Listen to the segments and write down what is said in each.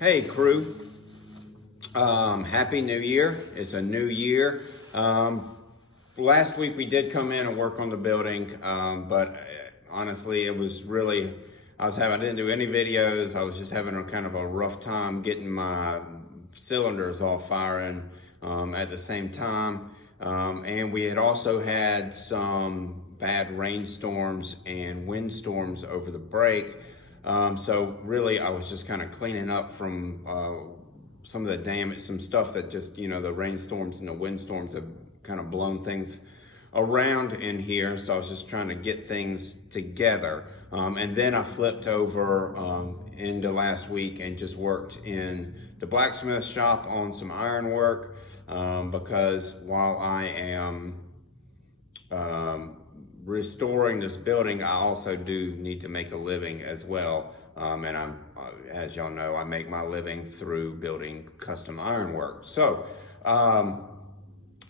Hey crew, Happy New Year. It's a new year. Last week we did come in and work on the building, but honestly it was really, I didn't do any videos. I was just having a kind of a rough time getting my cylinders all firing at the same time. And we had also had some bad rainstorms and windstorms over the break. So really I was just kind of cleaning up from some of the damage, some stuff that just, the rainstorms and the windstorms have kind of blown things around in here. So I was just trying to get things together. And then I flipped over into last week and just worked in the blacksmith shop on some ironwork because while I am restoring this building, I also do need to make a living as well. And as y'all know, I make my living through building custom ironwork. So I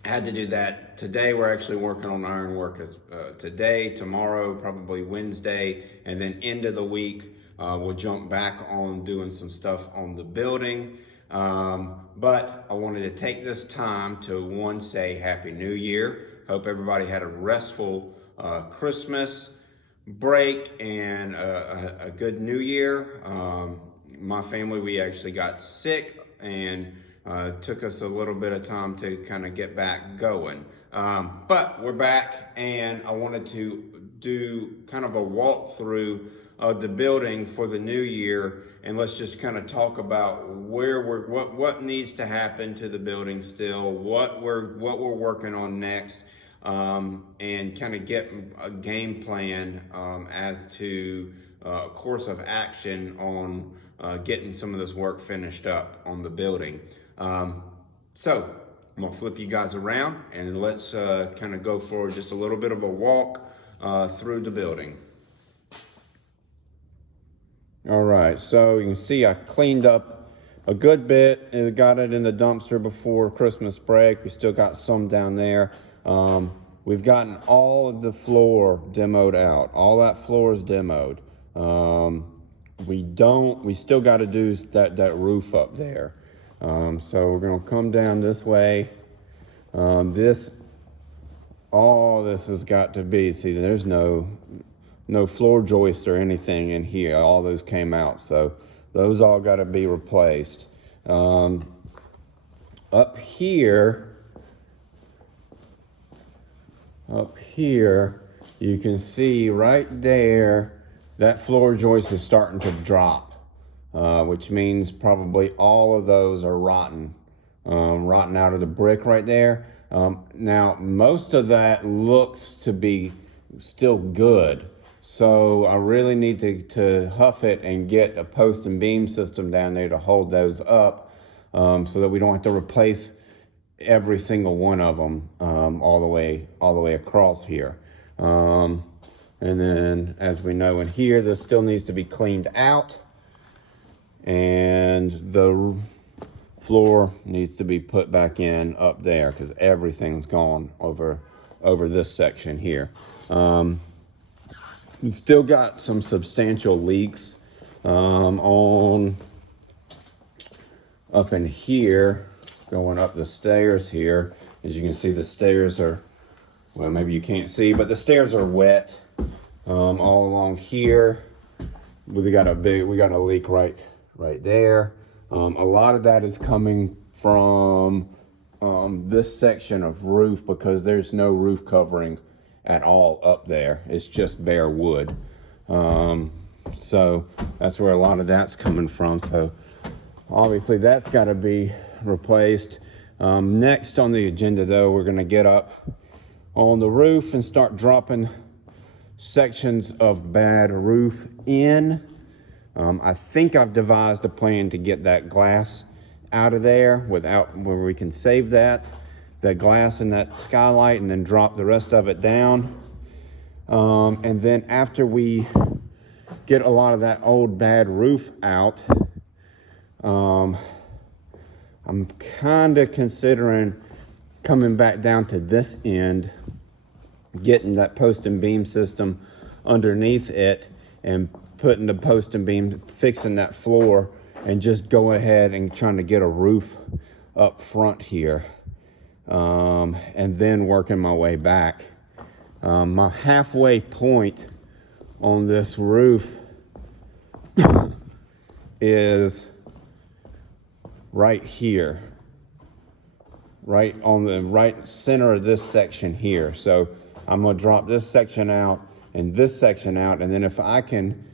had to do that. Today we're actually working on ironwork today, tomorrow, probably Wednesday, and then end of the week we'll jump back on doing some stuff on the building. But I wanted to take this time to say Happy New Year. Hope everybody had a restful Christmas break and a good New Year. My family, we actually got sick and took us a little bit of time to kind of get back going. But we're back, and I wanted to do kind of a walkthrough of the building for the new year, and let's just kind of talk about what needs to happen to the building still, what we're working on next. And kind of get a game plan as to a course of action on getting some of this work finished up on the building. So I'm gonna flip you guys around and let's kind of go for just a little bit of a walk through the building. All right, so you can see I cleaned up a good bit and got it in the dumpster before Christmas break. We still got some down there. We've gotten all of the floor demoed out. All that floor is demoed. We still got to do that roof up there. So we're gonna come down this way. All this has got to be, see, there's no floor joist or anything in here. All those came out, so those all got to be replaced. Up here, you can see right there, that floor joist is starting to drop, which means probably all of those are rotten out of the brick right there. Now, most of that looks to be still good. So I really need to huff it and get a post and beam system down there to hold those up, so that we don't have to replace every single one of them all the way across here. And then, as we know in here, this still needs to be cleaned out, and the floor needs to be put back in up there because everything's gone over this section here. We still got some substantial leaks up in here, going up the stairs here. As you can see, the stairs are, well, maybe you can't see, but the stairs are wet all along here. We got a leak right there. A lot of that is coming from this section of roof because there's no roof covering at all up there. It's just bare wood. So that's where a lot of that's coming from. So obviously that's got to be replaced. Next on the agenda though, we're going to get up on the roof and start dropping sections of bad roof in. I think I've devised a plan to get that glass out of there where we can save that glass and that skylight, and then drop the rest of it down. And then after we get a lot of that old bad roof out, I'm kind of considering coming back down to this end, getting that post and beam system underneath it and putting the post and beam, fixing that floor and just go ahead and trying to get a roof up front here, and then working my way back. My halfway point on this roof is right here, right on the right center of this section here. So I'm gonna drop this section out and this section out, and then if I can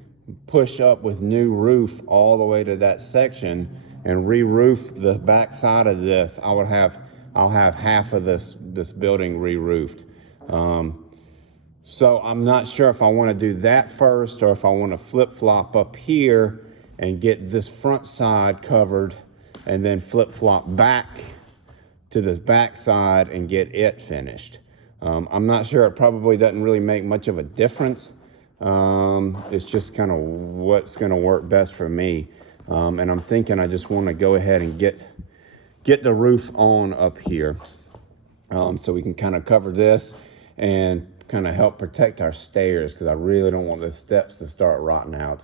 push up with new roof all the way to that section and re-roof the back side of this, I'll have half of this building re-roofed. So I'm not sure if I want to do that first or if I want to flip-flop up here and get this front side covered and then flip-flop back to this back side and get it finished. I'm not sure. It probably doesn't really make much of a difference. It's just kind of what's going to work best for me. And I'm thinking I just want to go ahead and get the roof on up here, so we can kind of cover this and kind of help protect our stairs, because I really don't want the steps to start rotting out.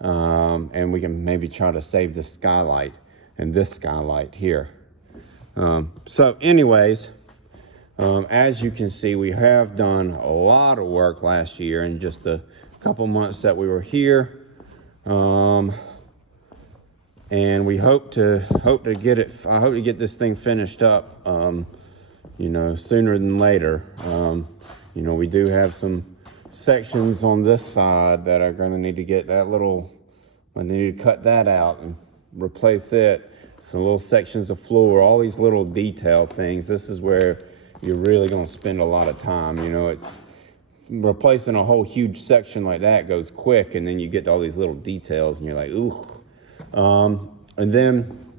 And we can maybe try to save this skylight and this skylight here. So anyways, as you can see, we have done a lot of work last year in just the couple months that we were here. And we hope to get it. I hope to get this thing finished up, you know, sooner than later. You know, we do have some sections on this side that are going to need to get that little. I need to cut that out and replace it. Some little sections of floor, all these little detail things. This is where you're really going to spend a lot of time. You know, it's replacing a whole huge section like that goes quick, and then you get to all these little details, and you're like, ooh. And then,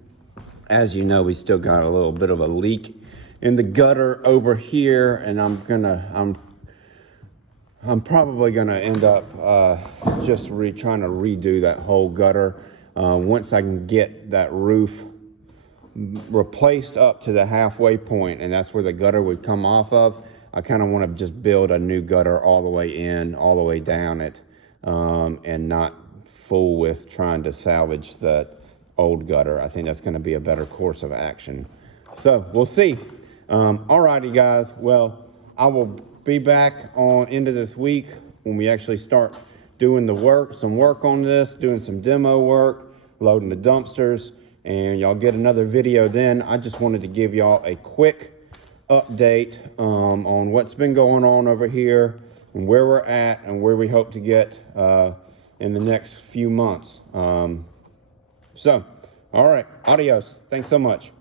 as you know, we still got a little bit of a leak in the gutter over here, and I'm probably gonna end up just trying to redo that whole gutter once I can get that roof replaced up to the halfway point, and that's where the gutter would come off of. I kind of want to just build a new gutter all the way in, all the way down it, and not fool with trying to salvage that old gutter. I think that's going to be a better course of action. So we'll see. All righty, guys. Well, I will be back on into this week when we actually start doing the work, some work on this, doing some demo work, loading the dumpsters, and y'all get another video then. I just wanted to give y'all a quick update on what's been going on over here and where we're at and where we hope to get in the next few months. So, all right, adios. Thanks so much.